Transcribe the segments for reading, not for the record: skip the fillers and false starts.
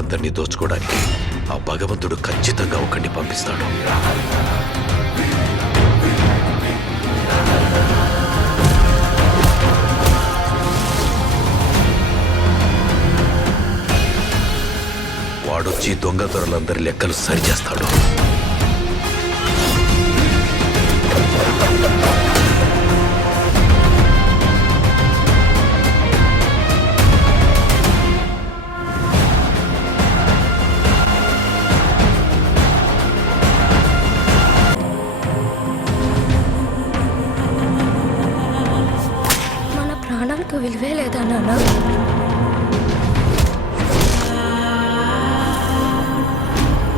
ప్రజలందరినీ దోచుకోవడానికి ఆ భగవంతుడు ఖచ్చితంగా ఒకరిని పంపిస్తాడు. వాడొచ్చి దొంగ దొరలందరి లెక్కలు సరిచేస్తాడు. మన ప్రాణాలకు విలువే లేదా నాన్న?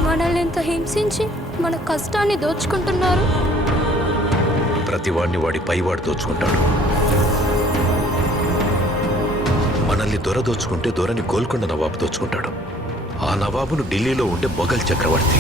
మనల్ని ఎంత హింసించి మన కష్టాన్ని దోచుకుంటున్నారు. ప్రతివాడిని వాడి పైవాడు దోచుకుంటాడు. మనల్ని దొర దోచుకుంటే దొరని గోల్కొండ నవాబు దోచుకుంటాడు. ఆ నవాబును ఢిల్లీలో ఉండే మొఘల్ చక్రవర్తి.